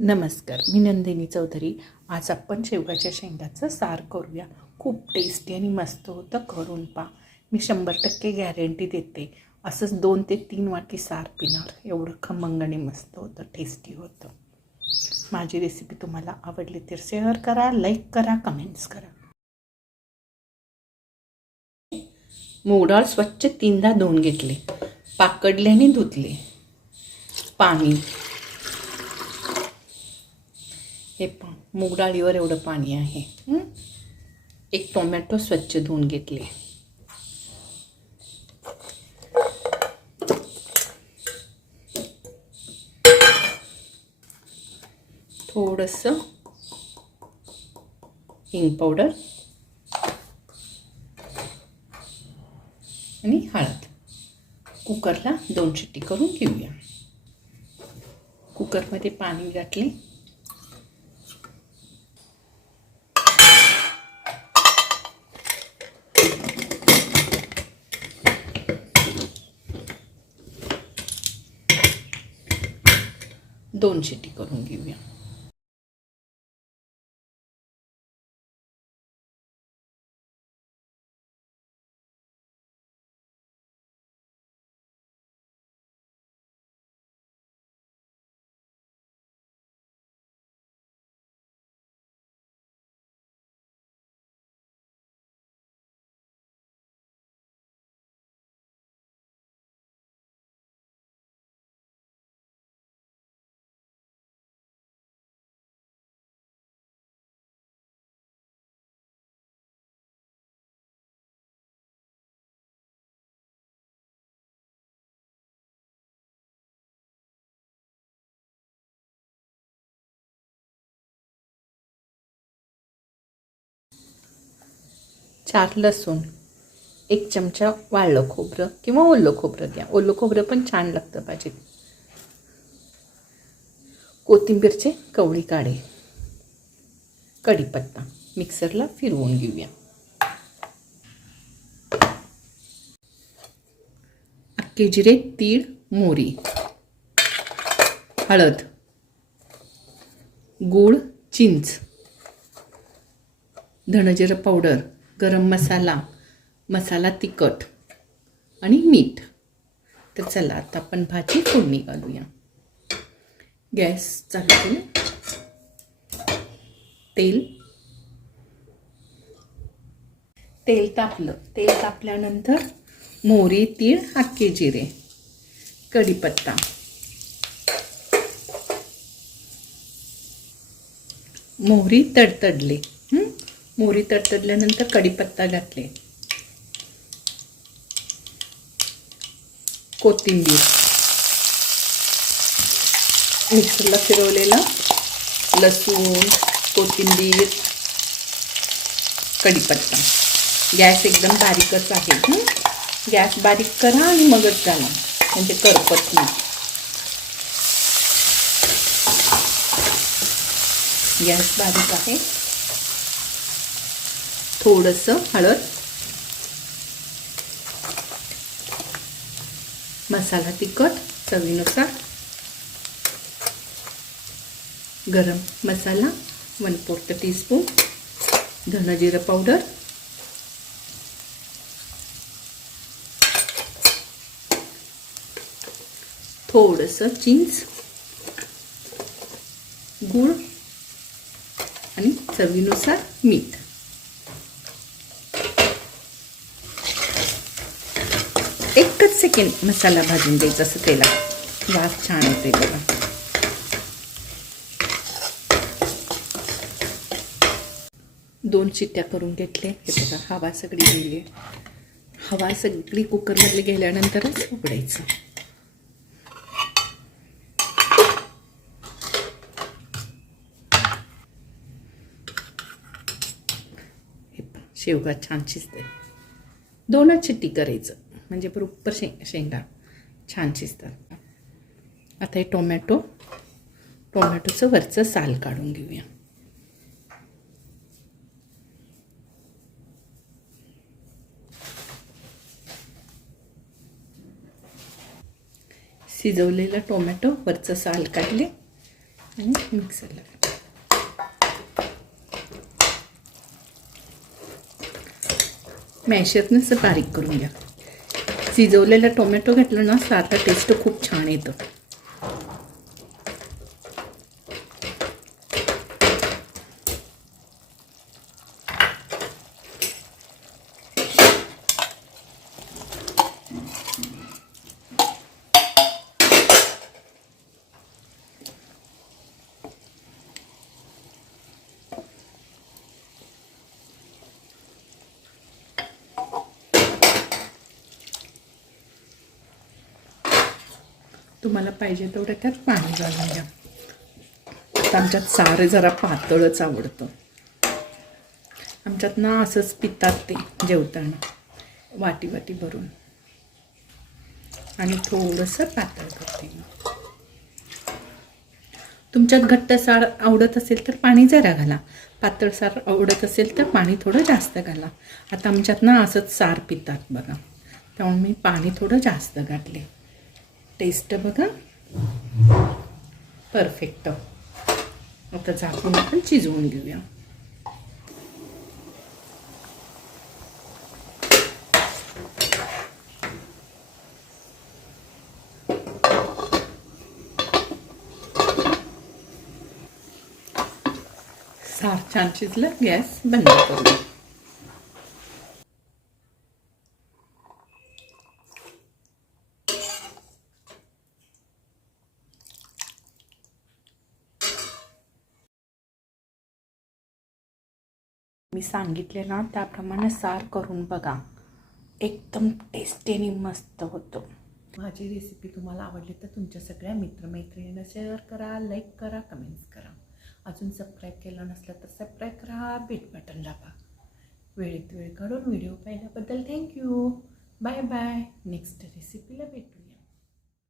नमस्कार मी नंदिनी चौधरी. आज आपण शेवगाच्या शेंगाचं सार करूया. खूप टेस्टी आणि मस्त होतं करून पा मी शंभर टक्के गॅरंटी देते असंच दोन ते तीन वाटी सार पिणार. एवढं खमंग आणि मस्त होतं टेस्टी होतं. माझी रेसिपी तुम्हाला आवडली तर शेअर करा लाईक करा कमेंट्स करा. मूगडाळ स्वच्छ तीनदा धुवून घेतले. पाकडल्याने धुतले. पाणी. हे पण मूग डाळीवर एवढं पाणी आहे. एक टोमॅटो स्वच्छ धुवून घेतले. थोडंसं हिंग पावडर आणि हळद. कुकरला दोन शिट्टी करून घेऊया. कुकरमध्ये पाणी घातले. दोन शिटी करून घेऊया. चार लसूण एक चमचा वाळलं खोबरं किंवा ओलं खोबरं द्या. ओलं खोबरं पण छान लागतं भाजीत. कोथिंबीरचे कवळी काढे. कढीपत्ता मिक्सरला फिरवून घेऊया. अख्खे जिरे तीळ मोरी. हळद. गूळ चिंच. धणजिरं पावडर. गरम मसाला मसाला तिखट आणि मीठ. तर चला आता आपण भाजी फोडणी घालूया. गॅस चालू तेल. तेल तापलं. तेल तापल्यानंतर मोहरी तीळ हाके जिरे कढीपत्ता. मोहरी तडतडली. मोहरी तडतडल्यानंतर कढीपत्ता घातले. कोथिंबीर. मिक्सरला फिरवलेलं लसूण कोथिंबीर कढीपत्ता. गॅस एकदम बारीकच आहे. गॅस बारीक करा आणि मगच घाला. म्हणजे करपत नाही. गॅस बारीक आहे. थोडंसं हळद. मसाला तिखट चवीनुसार. गरम मसाला वन फोर्थ टीस्पून. धनजिरं पावडर. थोडंसं चिंच. गूळ. आणि चवीनुसार मीठ. एकच सेकंड मसाला भाजून द्यायचा असं तेला वास छान येते बघा. दोन शिट्ट्या करून घेतले. हे बघा हवा सगळी गेली हवा सगळी कुकरमधली गेल्यानंतरच उघडायचं. हे शेवगा छान शिजते दोनच चिट्टी करायचं. म्हणजे बरोबर शे शेंगा. छान शिजतात. आता हे टोमॅटो टोमॅटोचं वरचं साल काढून घेऊया. शिजवलेलं टोमॅटो वरचं साल काढले आणि मिक्सरला मॅशरनंच बारीक करून घ्या. शिजवलेला टोमॅटो घातलं ना तर आता टेस्ट खूप छान येतं. तुम्हाला पाहिजे तेवढं त्यात पाणी घालून घ्या. आता आमच्यात सारे जरा पातळच आवडतं. आमच्यात ना असंच पितात ते जेवताना वाटी वाटी भरून. आणि थोडंसं पातळ करते तुमच्यात घट्ट सार आवडत असेल तर पाणी जरा घाला. पातळ सार आवडत असेल तर पाणी थोडं जास्त घाला. आता आमच्यात ना असंच सार पितात बघा. त्यामुळे मी पाणी थोडं जास्त घातले. टेस्ट बघा. परफेक्ट आता झाकून आपण शिजवून घेऊया. सार छान शिजलं गॅस बंद करूया मी सांगितले ना त्याप्रमाणे सार करून बघा. एकदम टेस्टी आणि मस्त होतो. माझी रेसिपी तुम्हाला आवडली तर तुमच्या सगळ्या मित्रमैत्रिणींना शेअर करा लाईक करा कमेंट्स करा. अजून सबस्क्राईब केलं नसलं तर सबस्क्राईब करा बेट बटन दाबा. वेळेत वेळ काढून व्हिडिओ पाहिल्याबद्दल थँक्यू बाय बाय नेक्स्ट रेसिपीला भेटू.